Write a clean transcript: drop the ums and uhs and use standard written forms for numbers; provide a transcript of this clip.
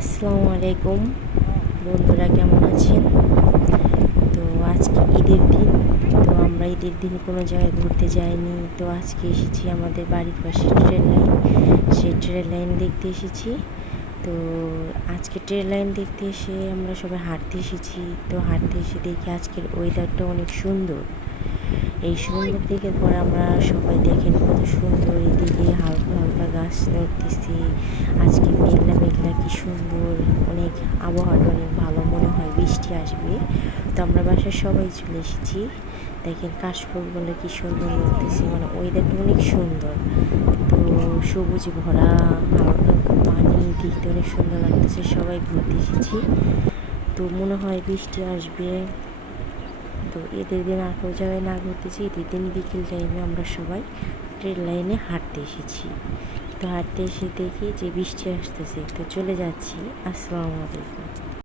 আসসালামু আলাইকুম বন্ধুরা, কেমন আছেন? তো আজকে ঈদের দিন। তো আমরা ঈদের দিন কোনো জায়গায় ঘুরতে যাইনি। তো আজকে এসেছি আমাদের বাড়ির পাশে ট্রেন লাইন, সেই ট্রেন লাইন দেখতে এসেছি। তো আজকে ট্রেন লাইন দেখতে এসে আমরা সবাই হাঁটতে এসেছি। তো হাঁটতে এসে দেখি আজকের ওয়েদারটা অনেক সুন্দর। এই সুন্দর দিকের পর আমরা সবাই দেখেন কত সুন্দর, এদিকে হালকা হালকা গাছ নড়তেছে। আজকে মেঘলা মেঘলা কি সুন্দর, অনেক আবহাওয়াটা অনেক ভালো, মনে হয় বৃষ্টি আসবে। তো আমরা বাসায় সবাই চলে এসেছি। দেখেন কাশফুলগুলো কি সুন্দর নড়তেছে, মানে ওয়েদারটা অনেক সুন্দর। তো সবুজ ভরা, হালকা হালকা পানি, দেখতে অনেক সুন্দর লাগতেছে। সবাই ঘুরতে এসেছি, তো মনে হয় বৃষ্টি আসবে। তো ঈদের দিন আর কেউ জায়গায় না ঘুরতেছি, ঈদের দিন বিকেল টাইমে আমরা সবাই ট্রেন লাইনে হাঁটতে এসেছি। তো হাঁটতে এসে দেখি যে বৃষ্টি আসতেছে, তো চলে যাচ্ছি। আসসালামু আলাইকুম।